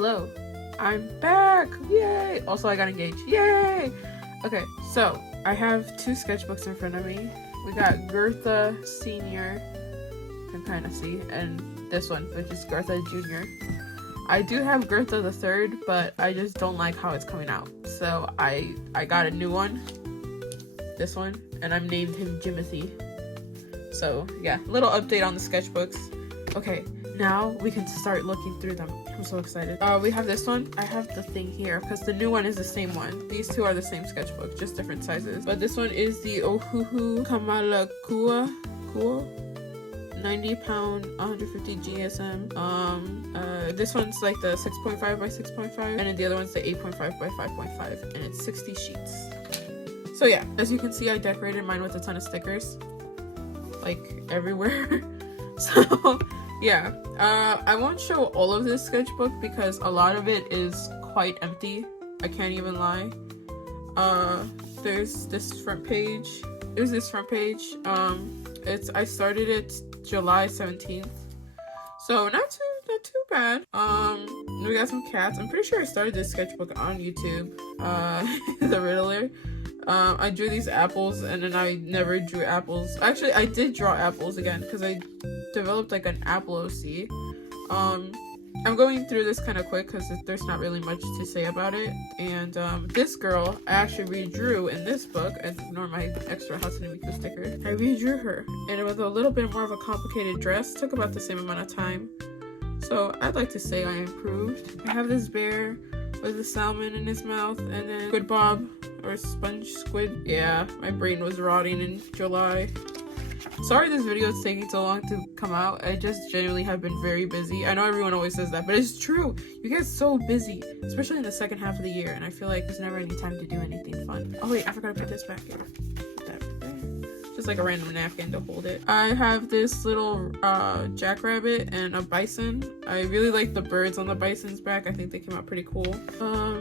Hello, I'm back! Yay! Also, I got engaged. Yay! Okay, so I have two sketchbooks in front of me. We got Gertha Senior, you can kind of see, and this one, which is Gertha Junior. I do have Gertha the Third, but I just don't like how it's coming out. So I got a new one, this one, and I've named him Jimothy. So yeah, little update on the sketchbooks. Okay, now we can start looking through them. I'm so excited. We have this one. I have the thing here because the new one is the same one. These two are the same sketchbook, just different sizes. But this one is the Ohuhu Kamalakua 90 pound 150 GSM. This one's like the 6.5 by 6.5, and then the other one's the 8.5 by 5.5, and it's 60 sheets. So yeah, as you can see, I decorated mine with a ton of stickers, like everywhere. So yeah, I won't show all of this sketchbook because a lot of it is quite empty. I can't even lie. There's this front page. There's this front page. I started it July 17th, so not too bad. We got some cats. I'm pretty sure I started this sketchbook on YouTube. The Riddler. I drew these apples, and then I never drew apples. Actually, I did draw apples again because I developed like an apple OC. I'm going through this kind of quick because there's not really much to say about it. And this girl I actually redrew in this book, and ignore my extra Hatsune Miku sticker. I redrew her, and it was a little bit more of a complicated dress. Took about the same amount of time. So I'd like to say I improved. I have this bear with a salmon in his mouth, and then Squid Bob, or Sponge Squid. Yeah, my brain was rotting in July. Sorry this video is taking so long to come out. I just genuinely have been very busy. I know everyone always says that, but it's true. You get so busy, especially in the second half of the year, and I feel like there's never any time to do anything fun. Oh wait, I forgot to put this back here. Put that there. Just like a random napkin to hold it. I have this little jackrabbit and a bison. I really like the birds on the bison's back. I think they came out pretty cool.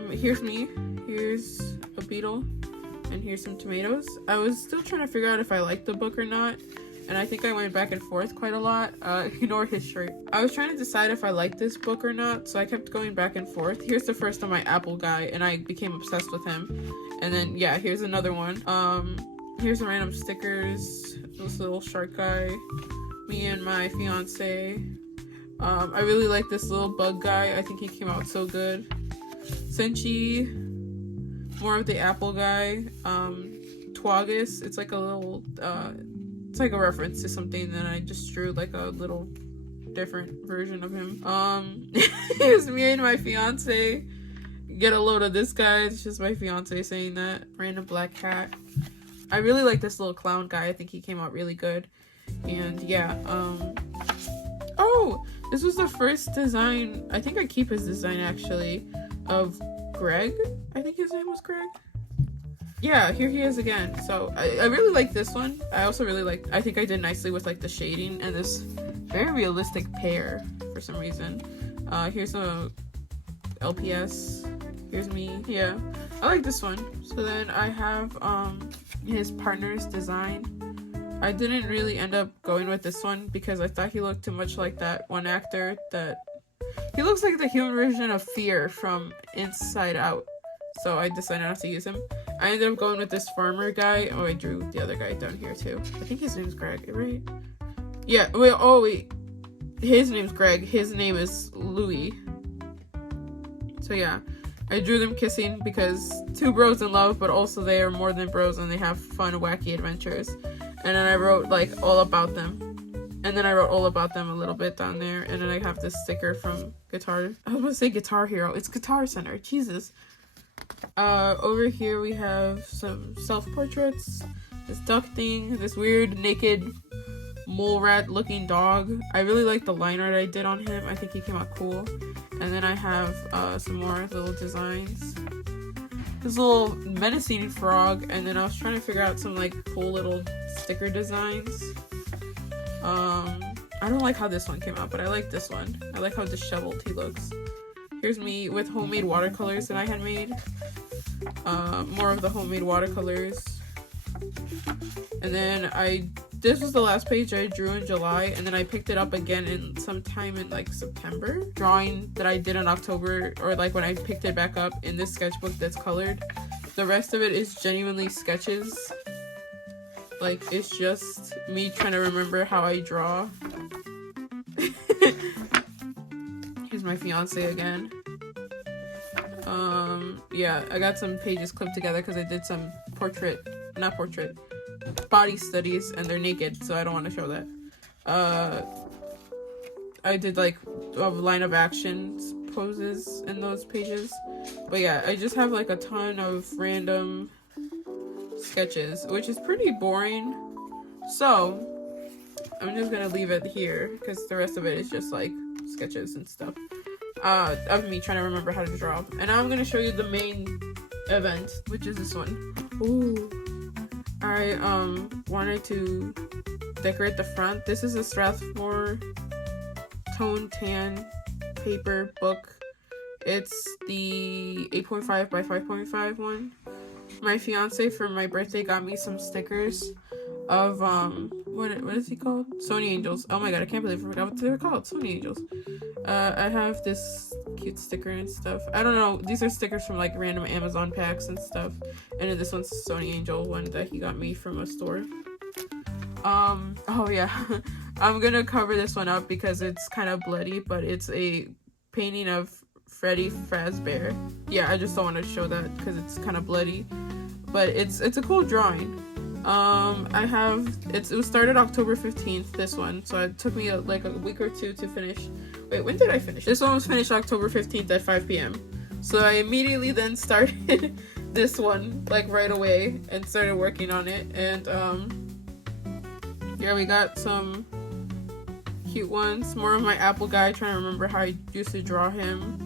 Here's me. Here's a beetle. And here's some tomatoes. I was still trying to figure out if I liked the book or not, and I think I went back and forth quite a lot. Ignore his shirt. I was trying to decide if I liked this book or not, so I kept going back and forth. Here's the first of my apple guy, and I became obsessed with him. And then yeah, here's another one. Here's some random stickers. This little shark guy, me and my fiance. I really like this little bug guy. I think he came out so good. Senchi. More of the apple guy. Twagus, it's like a little it's like a reference to something that I just drew, like a little different version of him. Here's me and my fiance. Get a load of this guy. It's just my fiance saying that. Random black cat. I really like this little clown guy. I think he came out really good. And yeah, oh, this was the first design, I think I keep his design actually, of Greg. I think his name was Greg. Yeah, here he is again. So I really like this one. I also really like, I think I did nicely with like the shading and this very realistic pear for some reason. Here's a LPS. Here's me. Yeah, I like this one. So then I have his partner's design. I didn't really end up going with this one because I thought he looked too much like that one actor that he looks like the human version of Fear from Inside Out. So I decided not to use him. I ended up going with this farmer guy. Oh, I drew the other guy down here too. I think his name's Greg, right? Yeah, wait, oh wait. His name's Greg. His name is Louis. So yeah, I drew them kissing because two bros in love, but also they are more than bros and they have fun, wacky adventures. And then I wrote like all about them. And then I wrote all about them a little bit down there. And then I have this sticker from Guitar. I was going to say Guitar Hero. It's Guitar Center. Jesus. Over here we have some self-portraits. This duck thing. This weird naked mole rat looking dog. I really like the line art I did on him. I think he came out cool. And then I have some more little designs. This little menacing frog. And then I was trying to figure out some like cool little sticker designs. I don't like how this one came out, but I like this one. I like how disheveled he looks. Here's me with homemade watercolors that I had made. More of the homemade watercolors. And then I this was the last page I drew in July, and then I picked it up again in sometime in like September. Drawing that I did in October, or like when I picked it back up in this sketchbook that's colored. The rest of it is genuinely sketches. Like, it's just me trying to remember how I draw. Here's my fiance again. Yeah, I got some pages clipped together because I did some body studies, and they're naked, so I don't want to show that. I did like a line of action poses in those pages. But yeah, I just have like a ton of random sketches, which is pretty boring. So I'm just gonna leave it here because the rest of it is just like sketches and stuff of me trying to remember how to draw. And now I'm gonna show you the main event, which is this one. Ooh, I wanted to decorate the front. This is a Strathmore tone tan paper book. It's the 8.5 by 5.5 one. My fiance for my birthday got me some stickers of what is he called? Sony Angels. Oh my god, I can't believe I forgot what they were called. Sony Angels. I have this cute sticker and stuff. I don't know. These are stickers from like random Amazon packs and stuff. And then this one's Sony Angel one that he got me from a store. Oh yeah. I'm gonna cover this one up because it's kind of bloody, but it's a painting of Freddy Fazbear. Yeah, I just don't want to show that because it's kind of bloody, but it's a cool drawing. It was started October 15th, this one, so it took me like a week or two to finish. Wait, when did I finish? This one was finished October 15th at 5 p.m. So I immediately then started this one like right away and started working on it. And yeah, we got some cute ones. More of my Apple guy, trying to remember how I used to draw him.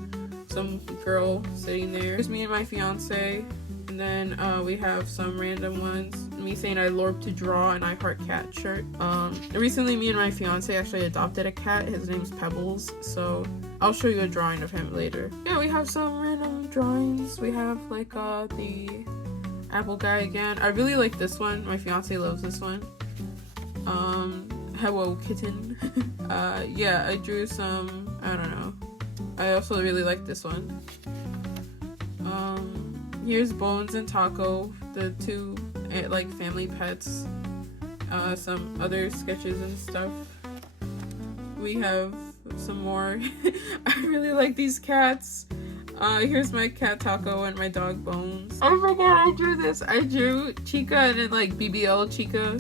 Some girl sitting there. Here's me and my fiance. And then we have some random ones. Me saying I love to draw and I heart cat shirt. Recently me and my fiance actually adopted a cat. His name's Pebbles. So I'll show you a drawing of him later. Yeah, we have some random drawings. We have like the Apple guy again. I really like this one. My fiance loves this one. Hello Kitten. Yeah, I drew some, I don't know. I also really like this one. Here's Bones and Taco, the two like family pets. Some other sketches and stuff. We have some more. I really like these cats. Here's my cat Taco and my dog Bones. Oh my god, I drew this. I drew Chica and then like BBL Chica.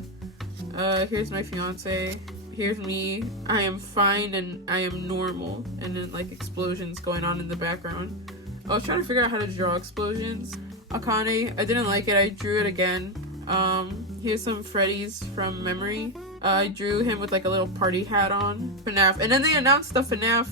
Here's my fiance. Here's me. I am fine and I am normal. And then like explosions going on in the background. I was trying to figure out how to draw explosions. Akane, I didn't like it. I drew it again. Here's some Freddy's from memory. I drew him with like a little party hat on. FNAF. And then they announced the FNAF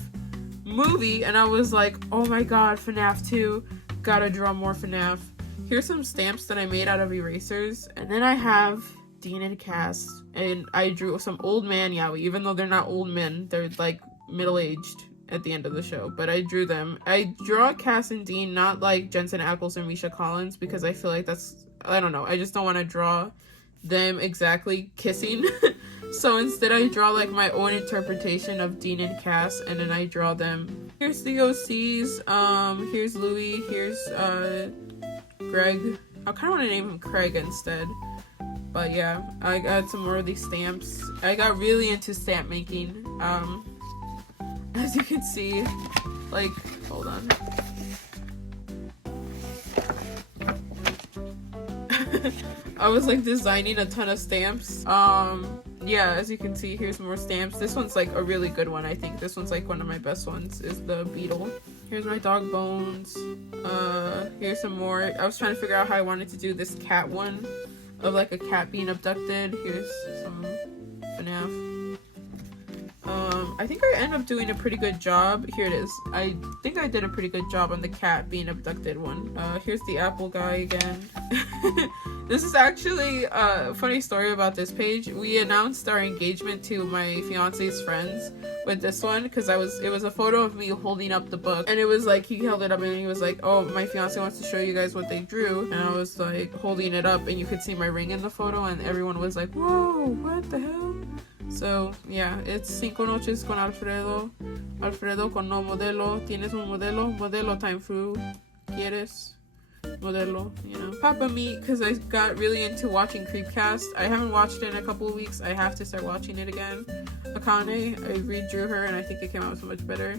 movie and I was like, oh my god, FNAF 2. Gotta draw more FNAF. Here's some stamps that I made out of erasers. And then I have Dean and Cass. And I drew some old man Yaoi. Even though they're not old men, they're like middle-aged at the end of the show, but I drew them. I draw Cass and Dean, not like Jensen Ackles or Misha Collins, because I feel like that's, I don't know, I just don't want to draw them exactly kissing. So instead I draw like my own interpretation of Dean and Cass, and then I draw them. Here's the OCs, here's Louis, here's Greg. I kind of want to name him Craig instead. But yeah, I got some more of these stamps. I got really into stamp making. As you can see, like, hold on. I was like designing a ton of stamps. Yeah, as you can see, here's more stamps. This one's like a really good one, I think. This one's like one of my best ones, is the beetle. Here's my dog Bones. Here's some more. I was trying to figure out how I wanted to do this cat one, of like a cat being abducted. Here's some FNAF. I think I ended up doing a pretty good job. Here it is. I think I did a pretty good job on the cat being abducted one. Here's the Apple guy again. This is actually a funny story about this page. We announced our engagement to my fiance's friends with this one because it was a photo of me holding up the book, and it was like he held it up and he was like, oh, my fiance wants to show you guys what they drew, and I was like holding it up and you could see my ring in the photo, and everyone was like, whoa, what the hell? So yeah, it's Cinco Noches con Alfredo con no modelo. ¿Tienes un modelo? Modelo time fu. ¿Quieres? Modelo, you know. Papa Meat, because I got really into watching Creepcast. I haven't watched it in a couple of weeks. I have to start watching it again. Akane, I redrew her and I think it came out so much better.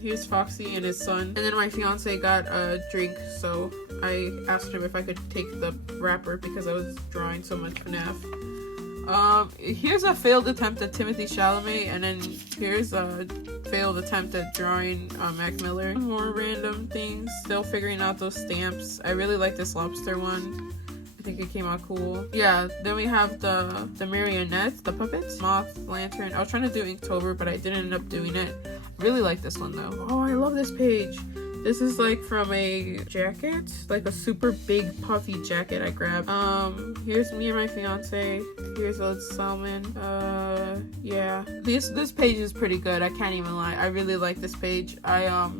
Here's Foxy and his son. And then my fiance got a drink, so I asked him if I could take the wrapper because I was drawing so much FNAF. Here's a failed attempt at Timothy Chalamet, and then here's a failed attempt at drawing Mac Miller. More random things. Still figuring out those stamps. I really like this lobster one. I think it came out cool. Yeah, then we have the marionettes, the puppets. Moth, lantern. I was trying to do Inktober, but I didn't end up doing it. Really like this one though. Oh, I love this page. This is like from a jacket, like a super big puffy jacket I grabbed. Here's me and my fiance. Here's a salmon. Yeah. This page is pretty good. I can't even lie. I really like this page. I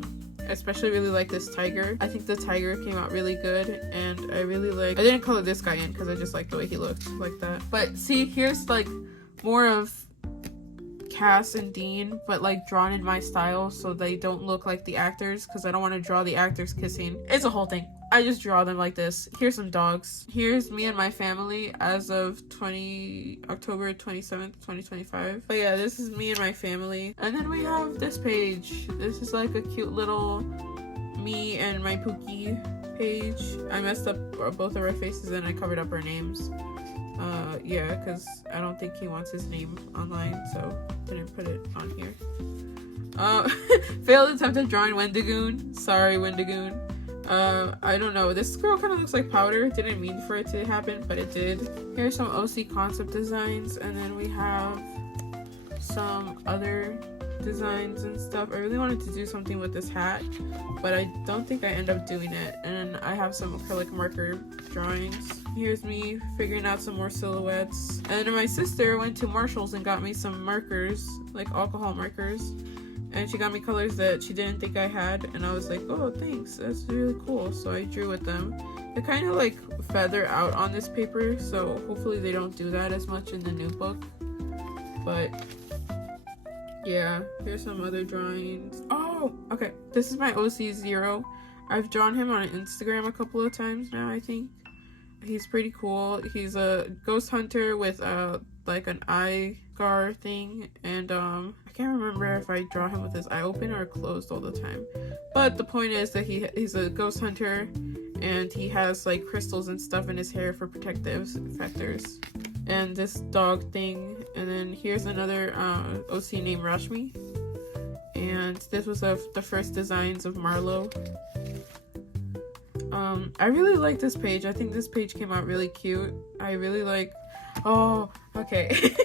especially really like this tiger. I think the tiger came out really good, and I really like. I didn't color this guy in because I just like the way he looked like that. But see, here's like more of Cass and Dean, but like drawn in my style so they don't look like the actors, because I don't want to draw the actors kissing. It's a whole thing. I just draw them like this. Here's some dogs. Here's me and my family as of October 27th, 2025. But yeah, this is me and my family. And then we have this page. This is like a cute little me and my Pookie page. I messed up both of our faces and I covered up our names. Yeah, because I don't think he wants his name online, so didn't put it on here. Failed attempt at drawing Wendigoon. Sorry, Wendigoon. I don't know. This girl kind of looks like powder. Didn't mean for it to happen, but it did. Here's some OC concept designs, and then we have some other designs and stuff. I really wanted to do something with this hat, but I don't think I end up doing it. And I have some acrylic marker drawings. Here's me figuring out some more silhouettes. And then my sister went to Marshall's and got me some markers, like alcohol markers. And she got me colors that she didn't think I had. And I was like, oh, thanks. That's really cool. So I drew with them. They kind of like feather out on this paper, so hopefully they don't do that as much in the new book. But yeah, here's some other drawings. Oh, okay. This is my OC0. I've drawn him on Instagram a couple of times now, I think. He's pretty cool. He's a ghost hunter with like an eye scar thing, and I can't remember if I draw him with his eye open or closed all the time. But the point is that he's a ghost hunter, and he has like crystals and stuff in his hair for protective factors. And this dog thing. And then here's another OC named Rashmi. And this was the first designs of Marlowe. I really like this page. I think this page came out really cute. I really like... Oh, okay.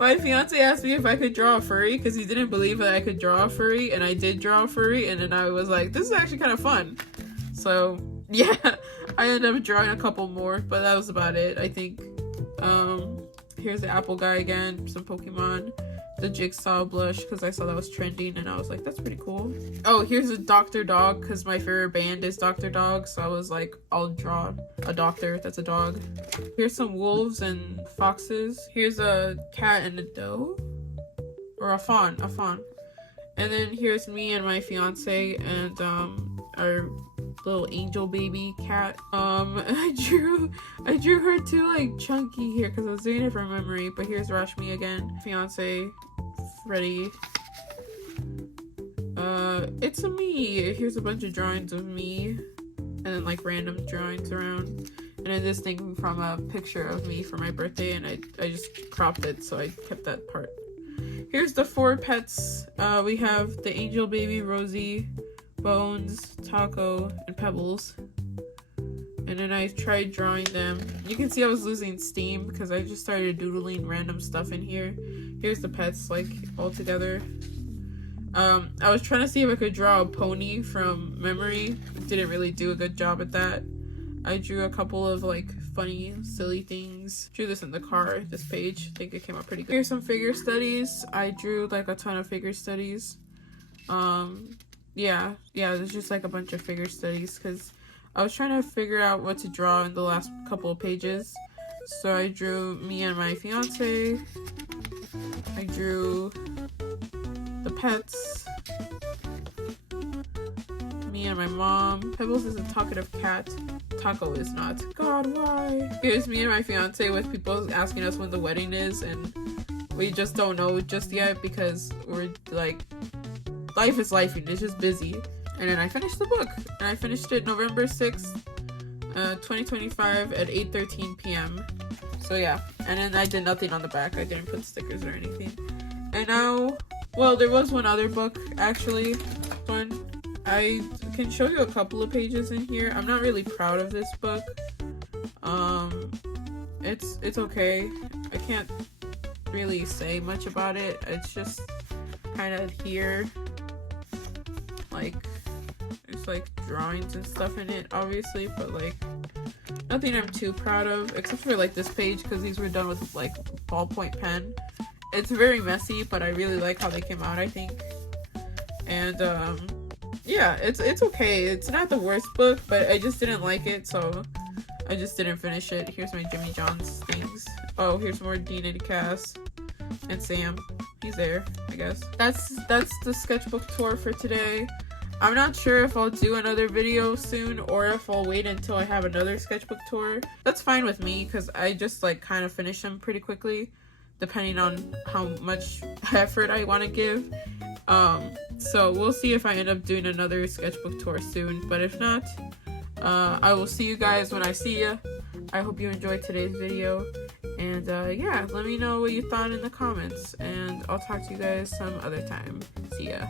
My fiance asked me if I could draw a furry because he didn't believe that I could draw a furry, and I did draw a furry, and then I was like, this is actually kind of fun. So, yeah, I ended up drawing a couple more, but that was about it, I think. Here's the apple guy again, some Pokemon. The Jigsaw blush because I saw that was trending and I was like, that's pretty cool. Oh, here's a Dr. Dog because my favorite band is Dr. Dog, so I was like, I'll draw a doctor that's a dog. Here's some wolves and foxes. Here's a cat and a doe, or a fawn. And then here's me and my fiance and our little angel baby cat. I drew her too like chunky here because I was doing it from memory. But here's Rashmi again, fiance Freddie. It's a me. Here's a bunch of drawings of me, and then like random drawings around. And then this thing from a picture of me for my birthday, and I just cropped it, so I kept that part. Here's the 4 pets. We have the angel baby, Rosie, Bones, Taco, and Pebbles. And then I tried drawing them. You can see I was losing steam because I just started doodling random stuff in here. Here's the pets, like, all together. I was trying to see if I could draw a pony from memory. Didn't really do a good job at that. I drew a couple of like funny, silly things. Drew this in the car, this page. I think it came out pretty good. Here's some figure studies. I drew like a ton of figure studies. Yeah, there's just like a bunch of figure studies because I was trying to figure out what to draw in the last couple of pages. So I drew me and my fiance. I drew the pets. Me and my mom. Pebbles is a talkative cat. Taco is not. God, why? Here's me and my fiance with people asking us when the wedding is, and we just don't know just yet because we're like, life is life and it's just busy. And then I finished the book, and I finished it November 6th, 2025 at 8:13 p.m. So yeah, and then I did nothing on the back. I didn't put stickers or anything. And now, well, there was one other book actually. I can show you a couple of pages in here. I'm not really proud of this book. It's okay. I can't really say much about it. It's just kind of here, like there's like drawings and stuff in it, obviously, but like nothing I'm too proud of, except for like this page because these were done with like ballpoint pen. It's very messy, but I really like how they came out, I think. And yeah, it's okay. It's not the worst book, but I just didn't like it, so I just didn't finish it. Here's my Jimmy John's things. Oh, here's more Dean and Cass and Sam. He's there, I guess. That's the sketchbook tour for today. I'm not sure if I'll do another video soon or if I'll wait until I have another sketchbook tour. That's fine with me because I just like kind of finish them pretty quickly depending on how much effort I want to give. So we'll see if I end up doing another sketchbook tour soon, but if not, I will see you guys when I see ya. I hope you enjoyed today's video, and yeah, let me know what you thought in the comments, and I'll talk to you guys some other time. See ya.